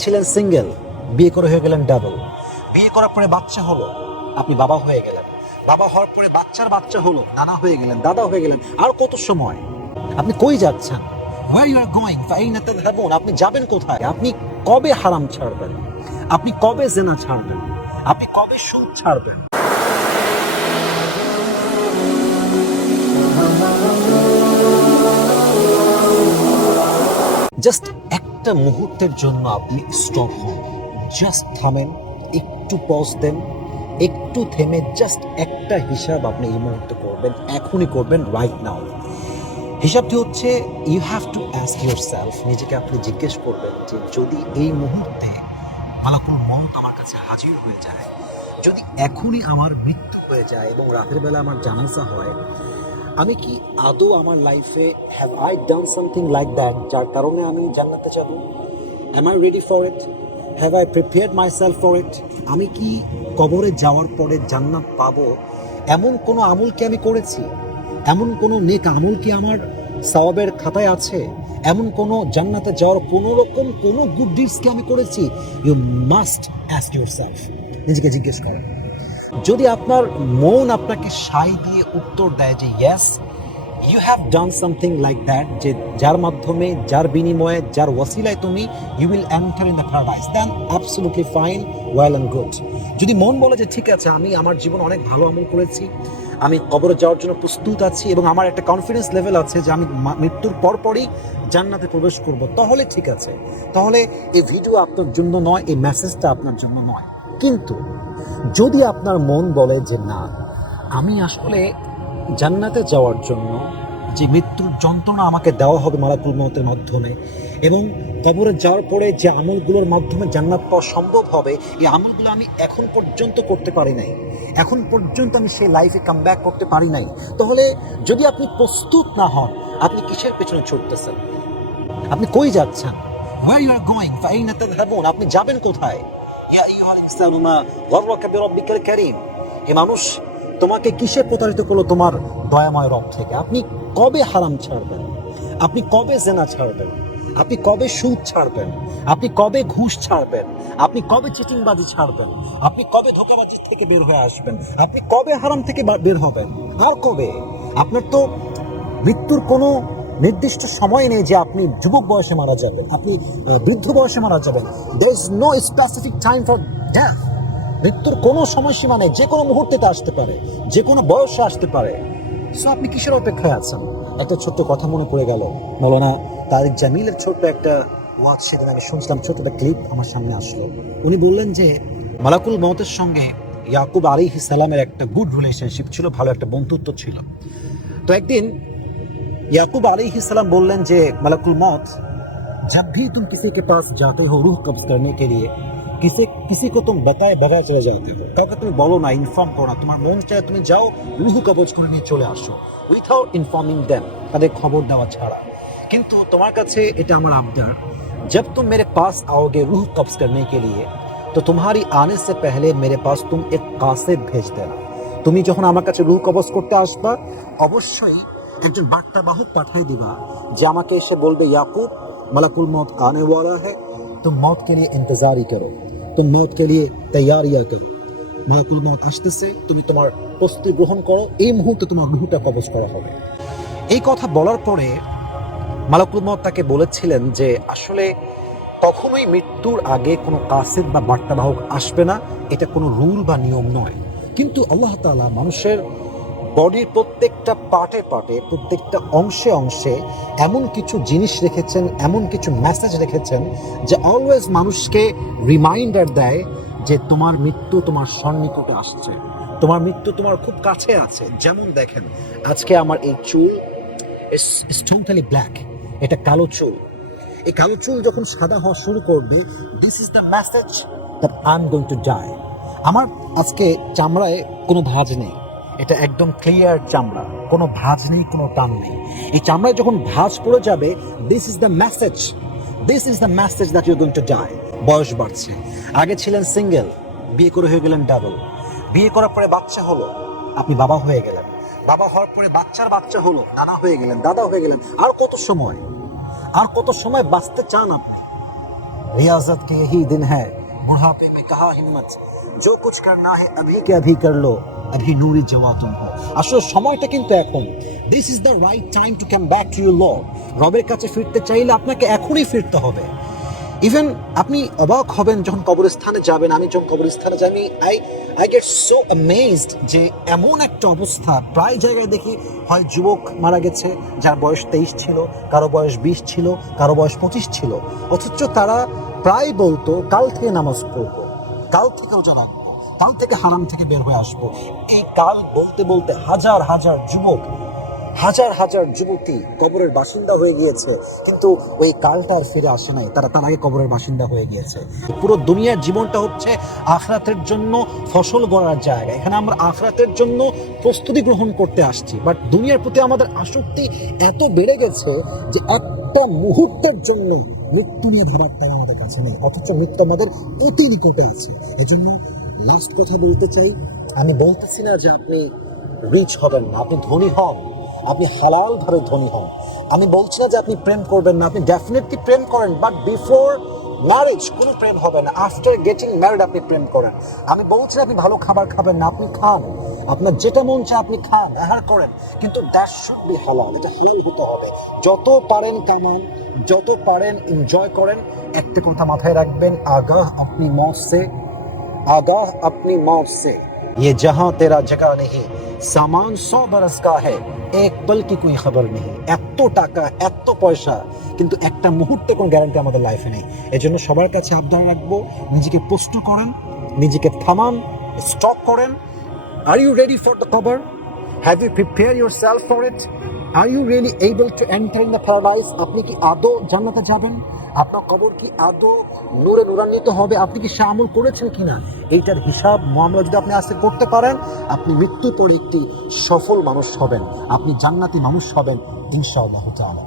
ছিলেন সিঙ্গেল, বিয়ে করে হয়ে গেলেন ডাবল। বিয়ে করার পরে বাচ্চা হলো, আপনি বাবা হয়ে গেলেন। বাবা হওয়ার পরে বাচ্চার বাচ্চা হলো, নানা হয়ে গেলেন, দাদা হয়ে গেলেন, আর কত সময়? আপনি কই যাচ্ছেন? আপনি যাবেন কোথায়? আপনি কবে হারাম ছাড়বেন? আপনি কবে জেনা ছাড়বেন? আপনি কবে সুদ ছাড়বেন? জাস্ট একটা মুহূর্তের জন্য আপনি স্টপ হন। জাস্ট থামেন, একটু পজ দেন, একটু থেমে জাস্ট একটা হিসাব আপনি এই মুহূর্তে করবেন, এখনই করবেন রাইট নাও হিসাবটি হচ্ছে you have to ask yourself নিজেকে আপনি জিজ্ঞেস করবেন যে যদি এই মুহূর্তে মালাকুল মত আমার কাছে হাজির হয়ে যায়, যদি এখনই আমার মৃত্যু হয়ে যায় এবং রাতের বেলা আমার জানাজা হয় আমি কি আদৌ আমার লাইফে have I done something like that যার কারণে আমি জান্নাতে যাব? Am I ready for it have I prepared myself for it আমি কি কবরে যাওয়ার পরে জান্নাত পাবো? এমন কোনো আমল কি আমি করেছি? এমন কোনো নেক আমল কি আমার সওয়াবের খাতায় আছে? এমন কোনো জান্নাতে যাওয়ার কোনো রকম কোনো গুড ডিডস কি আমি করেছি? You must ask yourself নিজেকে জিজ্ঞেস করেন যদি আপনার মন আপনাকে সাই দিয়ে উত্তর দেয় যে yes you have done something like that যে যার মাধ্যমে, যার বিনিময়ে, যার ওয়াসিলায় তুমি you will enter in the paradise then absolutely fine well and good যদি মন বলে যে ঠিক আছে, আমি আমার জীবন অনেক ভালো আমল করেছি, আমি কবরে যাওয়ার জন্য প্রস্তুত আছি এবং আমার একটা কনফিডেন্স লেভেল আছে যে আমি মৃত্যুর পরপরই জান্নাতে প্রবেশ করব, তাহলে ঠিক আছে। তাহলে এই ভিডিও আপনার জন্য নয়, এই মেসেজটা আপনার জন্য নয়। কিন্তু যদি আপনার মন বলে যে না, আমি আসলে জান্নাতে যাওয়ার জন্য যে মৃত্যুর যন্ত্রণা আমাকে দেওয়া হবে মালাকুল মতের মাধ্যমে এবং কবরে যাওয়ার পরে যে আমলগুলোর মাধ্যমে জান্নাত পাওয়া সম্ভব হবে, এই আমলগুলো আমি এখন পর্যন্ত করতে পারি নাই। এখন পর্যন্ত আমি সেই লাইফে কাম করতে পারি নাই। তাহলে যদি আপনি প্রস্তুত না হন, আপনি কিসের পেছনে ছুটতেছেন? আপনি কই যাচ্ছেন? ওয়ার ইউ আর গোয়িং আপনি যাবেন কোথায়? ইয়া আইয়ুহাল ইনসানু মা গররাকা বিরাব্বিকাল কারীম। হে মানুষ, তোমাকে কিসে প্রতারিত করল তোমার দয়াময় রব থেকে? আপনি কবে হারাম ছাড়বেন? আপনি কবে জেনা ছাড়বেন? আপনি কবে সুদ ছাড়বেন? আপনি কবে ঘুষ ছাড়বেন? আপনি কবে চিটিংবাজি ছাড়বেন? আপনি কবে ধোকাবাজি থেকে বের হয়ে আসবেন? আপনি কবে হারাম থেকে বের হবেন? আর কবে? আপনার তো মৃত্যুর কোনো নির্দিষ্ট সময় নেই যে আপনি যুবক বয়সে মারা যাবেন, আপনি বৃদ্ধ বয়সে মারা যাবেন। There is no specific time for death মৃত্যুর কোনো সময়সীমা নেই, যে কোনো মুহূর্তে তা আসতে পারে, যে কোনো বয়সে আসতে পারে। সো আপনি কিসের অপেক্ষায় আছেন? একটা ছোট্ট কথা মনে পড়ে গেল। মৌলানা তারিক জামিলের ছোট্ট একটা ওয়াজ সেদিন আমি শুনছিলাম, ছোট্ট একটা ক্লিপ আমার সামনে আসলো। উনি বললেন যে, মালাকুল মতের সঙ্গে ইয়াকুব আলী সালামের একটা গুড রিলেশনশিপ ছিল, ভালো একটা বন্ধুত্ব ছিল। তো একদিন याकूब सलाम बोलन जे मलकुल मौत जब भी तुम किसी के पास जाते हो रूह कब्ज करने के लिए किसी किसी को तुम बताए बगैर चले जाते हो কাউকে তুমি বলো না ইনফর্ম করো না তোমার মন চায় তুমি যাও রুহু কবজ করে নিয়ে চলে আসো উইথাউট ইনফর্মিং দেম তাদের খবর দেওয়া ছাড়া কিন্তু তোমার কাছে এটা আমার আবদার जब तुम मेरे पास आओगे रूह कब्ज करने के लिए तो तुम्हारी आने से पहले मेरे पास तुम एक कासिद भेज देना তুমি যখন আমার কাছে রুহ কবজ করতে আসবা অবশ্যই একজন বার্তা বাহক পাঠাই দিবা, যে আমাকে এসে বলবে, ইয়াকুব, মালাকুল মত আনে ওয়ালা হ্যাঁ तुम মত কে लिए ইন্তজারি করো तुम মত কে लिए তৈয়ারিয়া করো। মালাকুল মত আসতেছে, তুমি তোমার প্রস্তুতি গ্রহণ করো, এই মুহূর্তে তোমার রুহটা কবজ করা হবে। এই কথা বলার পরে মালাকুল মত তাকে বলেছিলেন যে, আসলে কখনোই মৃত্যুর আগে কোনো কাসেদ বা বার্তাবাহক আসবে না, এটা কোনো রুল বা নিয়ম নয়। কিন্তু আল্লাহ তালা মানুষের বডির প্রত্যেকটা পার্টে পার্টে, প্রত্যেকটা অংশে অংশে এমন কিছু জিনিস রেখেছেন, এমন কিছু মেসেজ রেখেছেন যে অলওয়েজ মানুষকে রিমাইন্ডার দেয় যে তোমার মৃত্যু তোমার সন্নিকটে আসছে। তোমার মৃত্যু তোমার খুব কাছে আছে। যেমন দেখেন, আজকে আমার এই চুল টোটালি ব্ল্যাক এটা কালো চুল। এই কালো চুল যখন সাদা হওয়া শুরু করবে this is the message that I am going to die আমার আজকে চামড়ায় কোনো ভাজ নেই। এটা একদম ক্লিয়ার চামড়া কোনো ভাঁজ নেই কোনো টান নেই এই চামড়ায় যখন ভাঁজ পড়ে যাবে this is the message this is the message that you going to die বয়স বাড়ছে আগে ছিলেন সিঙ্গেল বিয়ে করে হয়ে গেলেন ডাবল বিয়ে করার পরে বাচ্চা হলো আপনি বাবা হয়ে গেলেন বাবা হওয়ার পরে বাচ্চার বাচ্চা হলো নানা হয়ে গেলেন দাদা হয়ে গেলেন আর কত সময় আর কত সময় বাঁচতে চান আপনি रियाजत के यही दिन है बुढ़ापे में कहा हिम्मत जो कुछ करना है अभी के अभी कर लो अभी নূরি জওয়া তুম হো আসলে সময়টা কিন্তু এখন। This is the right time to come back to your ল রবের কাছে ফিরতে চাইলে আপনাকে এখনই ফিরতে হবে। ইভেন আপনি অবাক হবেন যখন কবরস্থানে যাবেন। আমি যখন কবরস্থানে যাই, আমি I I get so amazed যে এমন একটা অবস্থা। প্রায় জায়গায় দেখি, হয় যুবক মারা গেছে, যার বয়স তেইশ ছিল, কারও বয়স বিশ ছিল, কারও বয়স পঁচিশ ছিল। অথচ তারা প্রায় বলতো, কাল থেকে নামাজ পড়ব। কাল থেকে রোজা রাখব কাল থেকে হারাম থেকে বের হয়ে আসব। এই কাল বলতে বলতে হাজার হাজার যুবক, হাজার হাজার যুবতী কবরের বাসিন্দা হয়ে গিয়েছে। কিন্তু ওই কালটা আর ফিরে আসে নাই, তারা তার আগে কবরের বাসিন্দা হয়ে গিয়েছে। পুরো দুনিয়ার জীবনটা হচ্ছে আখরাতের জন্য ফসল গড়ার জায়গা। এখানে আমরা আখরাতের জন্য প্রস্তুতি গ্রহণ করতে আসছি। বাট দুনিয়ার প্রতি আমাদের আসক্তি এত বেড়ে গেছে যে একটা মুহূর্তের জন্য মৃত্যু নিয়ে ভাবার টাইম আমাদের কাছে নেই। অথচ মৃত্যু আমাদের অতি নিকটে আছে। এজন্য লাস্ট কথা বলতে চাই, আমি বলতেছি না যে আপনি রিচ হবেন না, আপনি ধনী হন, আপনি হালাল ভাবে ধনী হন। আমি বলছি না যে আপনি প্রেম করবেন না, আপনি ডেফিনেটলি প্রেম করেন বাট বিফোর ম্যারেজ কোনো প্রেম হবে না আফটার গেটিং ম্যারিড আপনি প্রেম করেন। আমি বলছি আপনি ভালো খাবার খাবেন না, আপনি খান। আপনার যেটা মন চায় আপনি খান, আহার করেন, কিন্তু দ্যাট শুড বি হালাল এটা হালাল হতে হবে। যত পারেন কামান, যত পারেন এনজয় করেন, একটা কথা মাথায় রাখবেন, আগাহ আপনি से आगाह अपनी मौत से ये जहां तेरा जगह नहीं सामान सौ बरस का है এক পল কি কোই খবর নেই এত টাকা এত পয়সা কিন্তু একটা মুহূর্তে কোনো গ্যারান্টি আমাদের লাইফে নেই এজন্য সবার কাছে আবদার রাখবো নিজেকে প্রস্তুত করেন নিজেকে থামান স্টক করেন are you ready for the cover have you prepare yourself for it are you really able to enter in the paradise আপনি কি আদৌ জান্নাতে যাবেন? আপনার কবর কি আদৌ নূরে নূরান্বিত হবে? আপনি কি সে আমল করেছেন কি না এইটার হিসাব মামলা যদি আপনি আস্তে করতে পারেন, আপনি মৃত্যুর পরে একটি সফল মানুষ হবেন। আপনি জান্নাতি মানুষ হবেন, ইনশাআল্লাহ তাআলা।